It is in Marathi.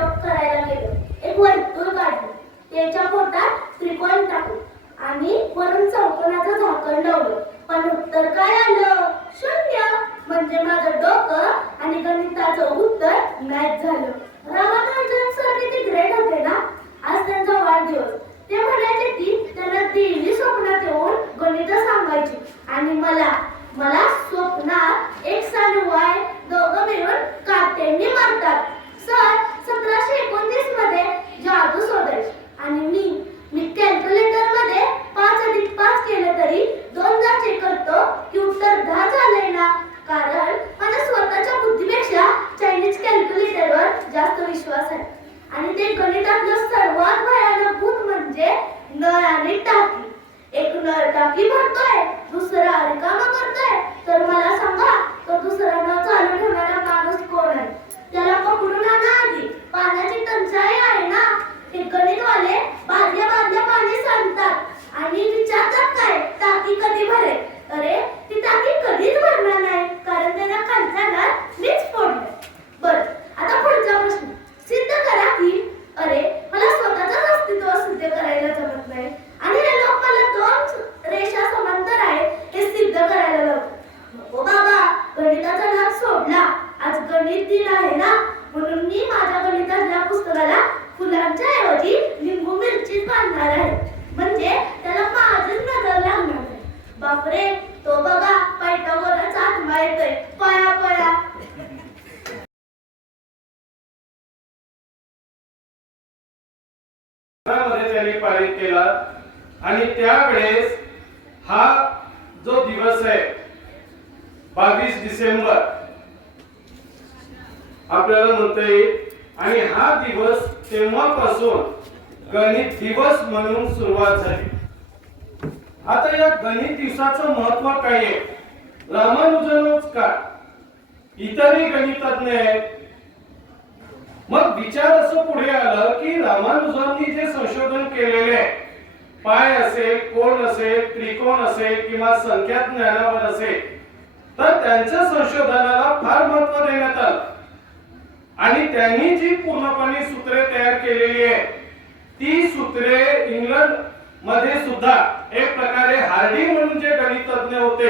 प्रयोग करायला गेलो. एक वर्तुळ काढलं, त्याच्या पोटात त्रिकोण टाकलं आणि वरून चौकोनाचं झाकण लावलं. पण उत्तर काय आलं? शून्य. म्हणजे माझं डोकं आणि गणिताचं उत्तर मॅच झालं. रामानुजन सर किती ग्रेट होते ना. आज त्यांचा वाढदिवस. ते म्हणायचे की त्यांना देवी स्वप्नात येऊन गणित सांगायची आणि मला स्वप्नात एक्स आणि वाय दोघं मिळून काट्यांनी मारतात. सर 1729 मध्ये जादू शोधायची आणि मी कॅल्क्युलेटर मध्ये 5 अधिक 5 केलं तरी 2दा चेक करतो की उत्तर 10 झालंय ना. कारण माझ्या स्वतःच्या बुद्धीपेक्षा चायनीज कॅल्क्युलेटरवर जास्त विश्वास आहे. आणि ते गणितातलं सर्वात भयानक भूत म्हणजे नळ आणि टाकी. एक नळ टाकी भरतोय, दुसरा रिकामा करतोय, तर मला सांगा तो दुसरा नळ चालू ठेवणारा माणूस कोण आहे? त्याला पकडून आणा आधी. पाण्याची टंचाई आहे ना. हे गणितवाले बादल्या बादल्या पाणी सांगतात आणि विचारतात काय टाकी कधी भरेल. अरे ती टाकी कधीच भरणार नाही, कारण त्याला खालचा नळ मीच फोडलाय. बरं, आता पुढचा प्रश्न. सिद्ध करा की. अरे मला स्वतःच अस्तित्व सिद्ध करायला जमत नाही आणि हे लोक मला 2 रेषा समांतर आहेत हे सिद्ध करायला लावतात. नको बाबा, गणिताचा नाद सोडला. आज गणित दिन आहे ना, म्हणून मी माझ्या गणिताच्या पुस्तकाला फुलांच्या ऐवजी लिंबू मिरचीच बांधणार आहे. म्हणजे त्याला माझीच नजर लागणार आहे. बापरे, तो बघा पायथागोरसचा आत्मा येतोय. पळा पळा. त्यांनी पारित केला आणि त्यावेळेस हा जो दिवस आहे 22 डिसेंबर आपल्याला म्हणता येईल. आणि हा दिवस तेव्हापासून गणित दिवस म्हणून सुरुवात झाली. आता या गणित दिवसाचं महत्व काय आहे? रामानुजनच का, इतरही गणितज्ञ आहेत. मग विचार असं पुढे आलं की रामानुजननी जे संशोधन केलेले आहे, पाय असेल, कोन असेल, त्रिकोण असेल किंवा संख्या ज्ञानावर असेल, तर त्यांच्या संशोधनाला फार महत्व देण्यात आलं. आणि त्यांनी जी पूर्णपणे सूत्रे तयार केलेली आहे ती सूत्रे इंग्लंड मध्ये सुद्धा एक प्रकारे हार्डी म्हणून जे गणितज्ञ होते